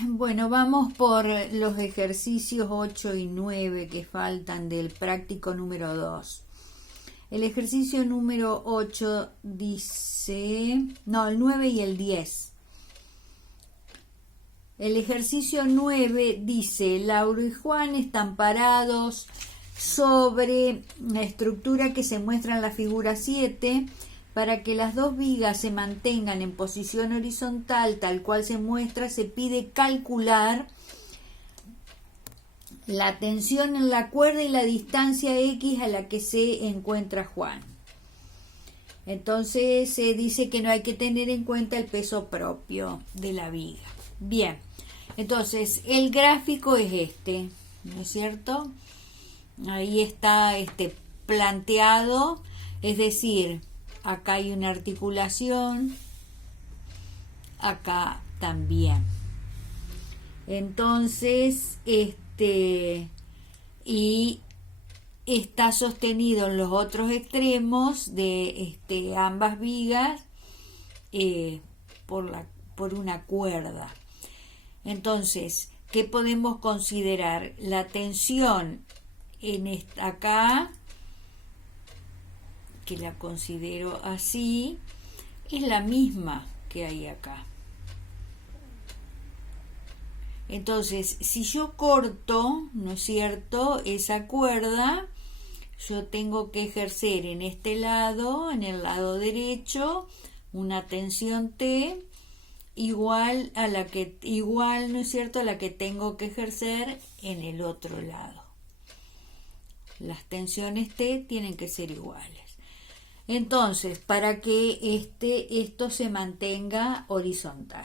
Bueno, vamos por los ejercicios 8 y 9 que faltan del práctico número 2. El ejercicio número 8 dice, no, el 9 y el 10. El ejercicio 9 dice, Lauro y Juan están parados sobre la estructura que se muestra en la figura 7. Para que las dos vigas se mantengan en posición horizontal, tal cual se muestra, se pide calcular la tensión en la cuerda y la distancia X a la que se encuentra Juan. Entonces se dice que no hay que tener en cuenta el peso propio de la viga. Bien, entonces el gráfico es este, ¿no es cierto? Ahí está planteado, es decir, acá hay una articulación, acá también. Entonces, y está sostenido en los otros extremos de ambas vigas por una cuerda. Entonces, ¿qué podemos considerar? La tensión en acá, que la considero así, es la misma que hay acá. Entonces, si yo corto, ¿no es cierto?, esa cuerda, yo tengo que ejercer en este lado, en el lado derecho, una tensión T igual, ¿no es cierto?, a la que tengo que ejercer en el otro lado. Las tensiones T tienen que ser iguales. Entonces, para que esto se mantenga horizontal.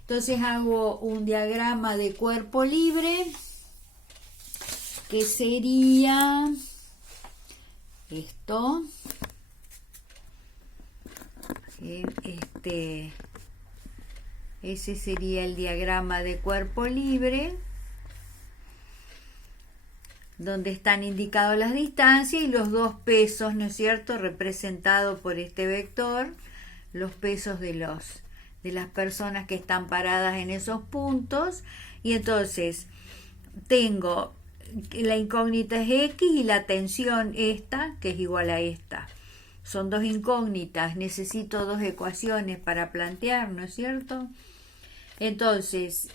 Entonces hago un diagrama de cuerpo libre, que sería esto. Ese sería el diagrama de cuerpo libre, donde están indicadas las distancias y los dos pesos, ¿no es cierto?, representados por este vector, los pesos de las personas que están paradas en esos puntos. Y entonces tengo la incógnita es X y la tensión esta, que es igual a esta. Son dos incógnitas, necesito dos ecuaciones para plantear, ¿no es cierto? Entonces,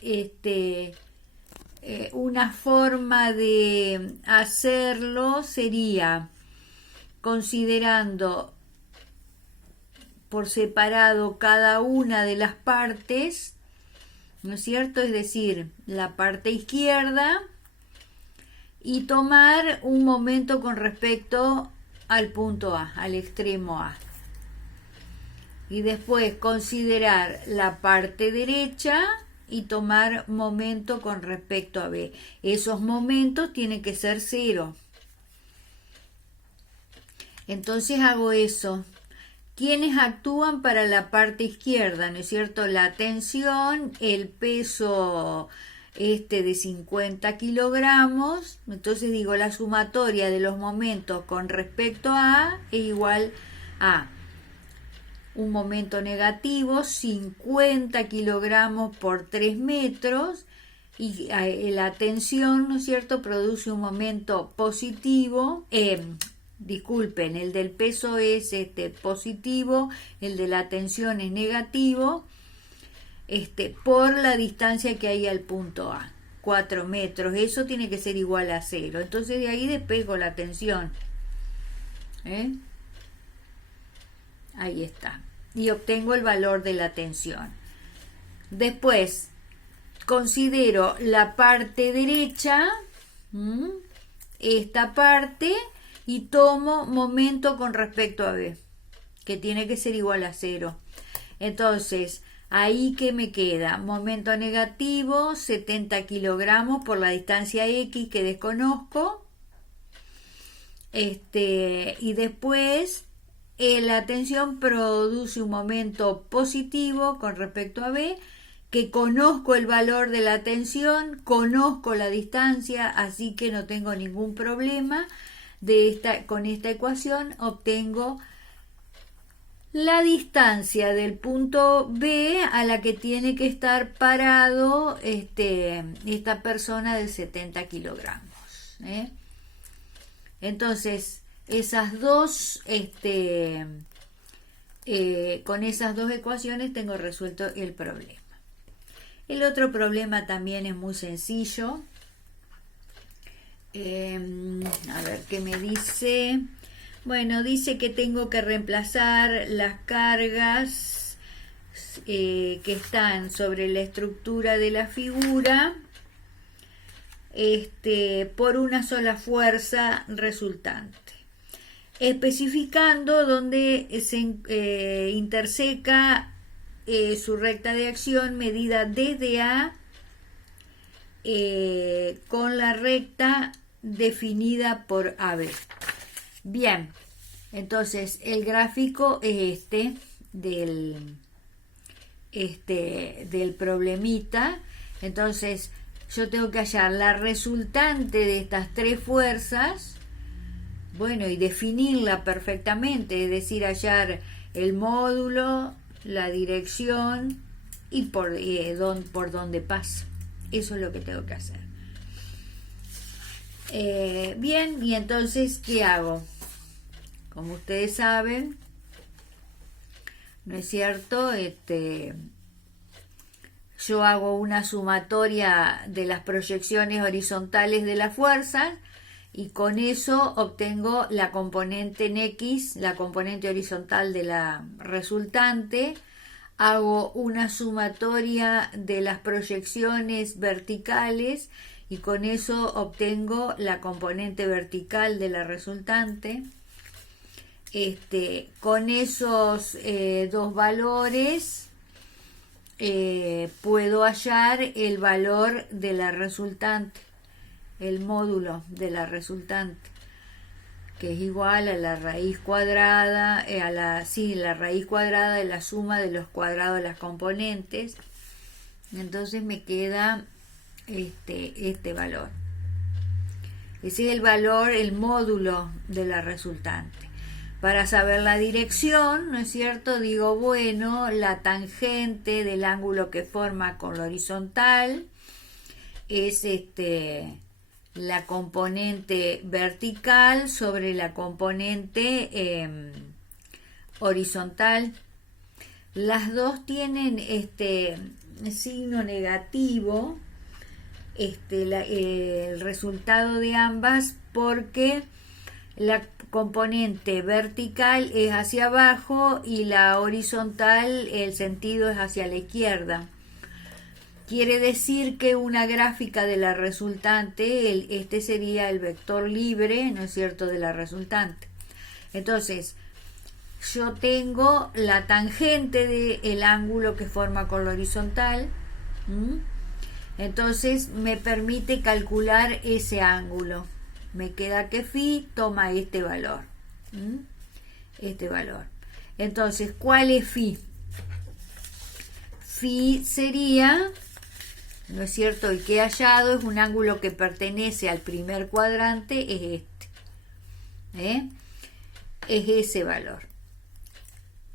una forma de hacerlo sería considerando por separado cada una de las partes, ¿no es cierto? Es decir, la parte izquierda, y tomar un momento con respecto al punto A, al extremo A. Y después considerar la parte derecha y tomar momento con respecto a B. Esos momentos tienen que ser 0. Entonces hago eso. ¿Quiénes actúan para la parte izquierda? ¿No es cierto? La tensión, el peso de 50 kilogramos. Entonces digo, la sumatoria de los momentos con respecto a A es igual a un momento negativo, 50 kilogramos por 3 metros, y la tensión, ¿no es cierto?, produce un momento positivo, disculpen, el del peso es positivo, el de la tensión es negativo, por la distancia que hay al punto A, 4 metros, eso tiene que ser igual a 0, entonces de ahí despego la tensión, ahí está, y obtengo el valor de la tensión. Después considero la parte derecha, esta parte, y tomo momento con respecto a B, que tiene que ser igual a 0. Entonces, ahí que me queda, momento negativo, 70 kilogramos por la distancia X que desconozco, y después la tensión produce un momento positivo con respecto a B, que conozco el valor de la tensión, conozco la distancia, así que no tengo ningún problema. Con esta ecuación obtengo la distancia del punto B a la que tiene que estar parado esta persona de 70 kilogramos. Entonces, esas dos, con esas dos ecuaciones tengo resuelto el problema. El otro problema también es muy sencillo. A ver qué me dice. Bueno, dice que tengo que reemplazar las cargas que están sobre la estructura de la figura por una sola fuerza resultante, especificando dónde se interseca su recta de acción medida desde A con la recta definida por AB. Bien, entonces el gráfico es del problemita. Entonces yo tengo que hallar la resultante de estas tres fuerzas, bueno, y definirla perfectamente, es decir, hallar el módulo, la dirección y por dónde pasa. Eso es lo que tengo que hacer. Bien, y entonces, ¿qué hago? Como ustedes saben, ¿no es cierto? Yo hago una sumatoria de las proyecciones horizontales de las fuerzas y con eso obtengo la componente en X, la componente horizontal de la resultante. Hago una sumatoria de las proyecciones verticales y con eso obtengo la componente vertical de la resultante. Con esos dos valores puedo hallar el valor de la resultante, el módulo de la resultante, que es igual a la raíz cuadrada, la raíz cuadrada de la suma de los cuadrados de las componentes. Entonces me queda este valor. Ese es el valor, el módulo de la resultante. Para saber la dirección, ¿no es cierto? Digo, bueno, la tangente del ángulo que forma con la horizontal es la componente vertical sobre la componente horizontal. Las dos tienen signo negativo, el resultado de ambas, porque la componente vertical es hacia abajo y la horizontal, el sentido es hacia la izquierda. Quiere decir que una gráfica de la resultante, sería el vector libre, ¿no es cierto?, de la resultante. Entonces, yo tengo la tangente del ángulo que forma con la horizontal. Entonces, me permite calcular ese ángulo. Me queda que phi toma este valor. Este valor. Entonces, ¿cuál es phi? Phi sería, ¿no es cierto?, el que he hallado es un ángulo que pertenece al primer cuadrante, es es ese valor.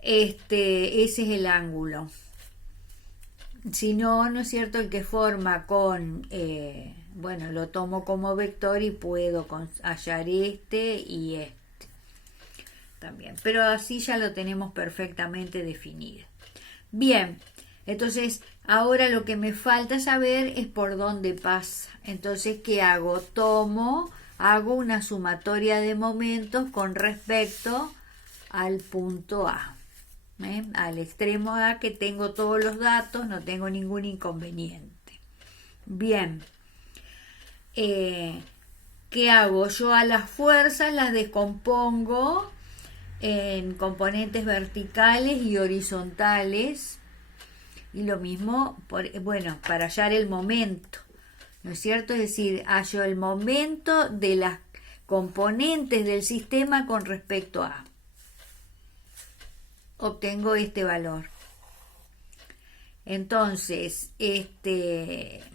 Ese es el ángulo. Si no, ¿no es cierto?, el que forma con, bueno, lo tomo como vector y puedo hallar y también. Pero así ya lo tenemos perfectamente definido. Bien, entonces ahora lo que me falta saber es por dónde pasa. Entonces, ¿qué hago? Hago una sumatoria de momentos con respecto al punto A. Al extremo A, que tengo todos los datos, no tengo ningún inconveniente. Bien, ¿qué hago? Yo a las fuerzas las descompongo en componentes verticales y horizontales, y lo mismo, para hallar el momento, ¿no es cierto? Es decir, hallo el momento de las componentes del sistema con respecto a. Obtengo este valor. Entonces,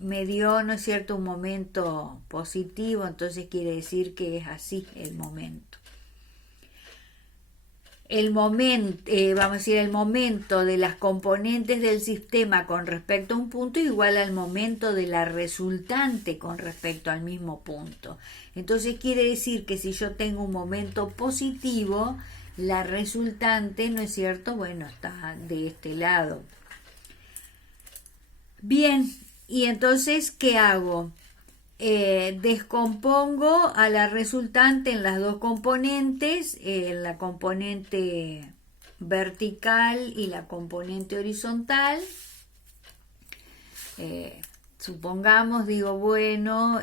me dio, ¿no es cierto?, un momento positivo, entonces quiere decir que es así el momento. el momento, vamos a decir, el momento de las componentes del sistema con respecto a un punto igual al momento de la resultante con respecto al mismo punto. Entonces quiere decir que si yo tengo un momento positivo, la resultante, ¿no es cierto? Bueno, está de este lado. Bien, y entonces, ¿qué hago? Descompongo a la resultante en las dos componentes, en la componente vertical y la componente horizontal. Supongamos, digo, bueno,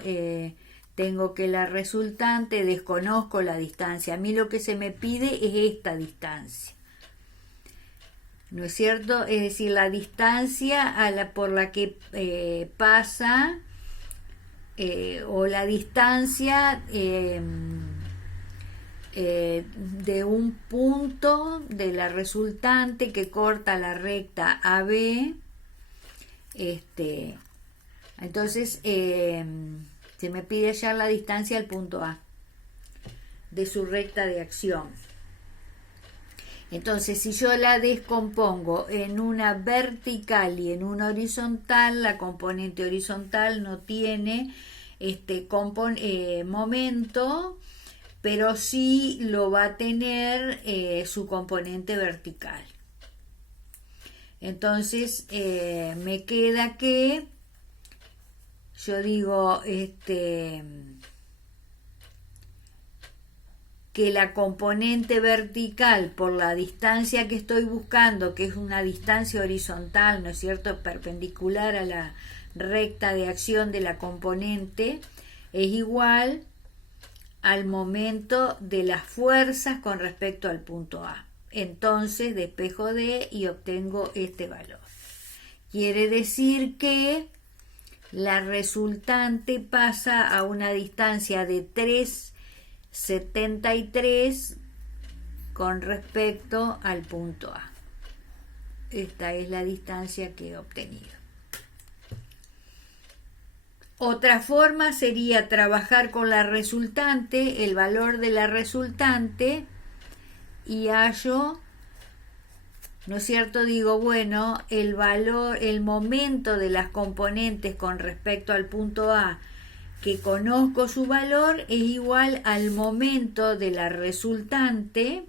tengo que la resultante, desconozco la distancia. A mí lo que se me pide es esta distancia, ¿no es cierto? Es decir, la distancia por la que pasa, o la distancia de un punto de la resultante que corta la recta AB. Entonces se me pide hallar la distancia al punto A de su recta de acción. Entonces, si yo la descompongo en una vertical y en una horizontal, la componente horizontal no tiene momento, pero sí lo va a tener su componente vertical. Entonces, me queda que yo digo que la componente vertical por la distancia que estoy buscando, que es una distancia horizontal, ¿no es cierto?, perpendicular a la recta de acción de la componente, es igual al momento de las fuerzas con respecto al punto A. Entonces despejo D y obtengo este valor. Quiere decir que la resultante pasa a una distancia de 3,73 con respecto al punto A. Esta es la distancia que he obtenido. Otra forma sería trabajar con la resultante, el valor de la resultante, y hallo, ¿no es cierto? Digo, bueno, el valor, el momento de las componentes con respecto al punto A, que conozco su valor, es igual al momento de la resultante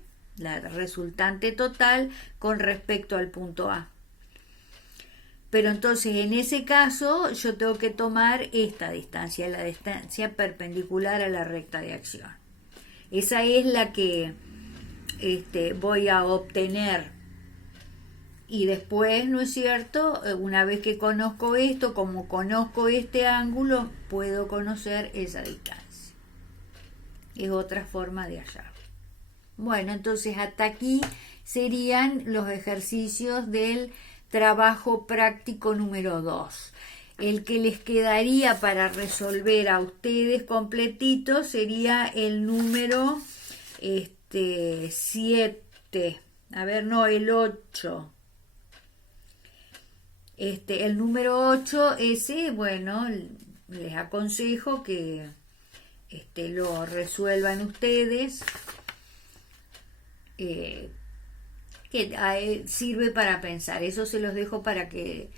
total con respecto al punto A. Pero entonces en ese caso yo tengo que tomar esta distancia, la distancia perpendicular a la recta de acción. Esa es la que voy a obtener. Y después, ¿no es cierto?, una vez que conozco esto, como conozco este ángulo, puedo conocer esa distancia. Es otra forma de hallar. Bueno, entonces hasta aquí serían los ejercicios del trabajo práctico número 2. El que les quedaría para resolver a ustedes completito sería el número 7. A ver, no, el 8. El número 8, ese, bueno, les aconsejo que lo resuelvan ustedes, que sirve para pensar. Eso se los dejo para que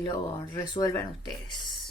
lo resuelvan ustedes.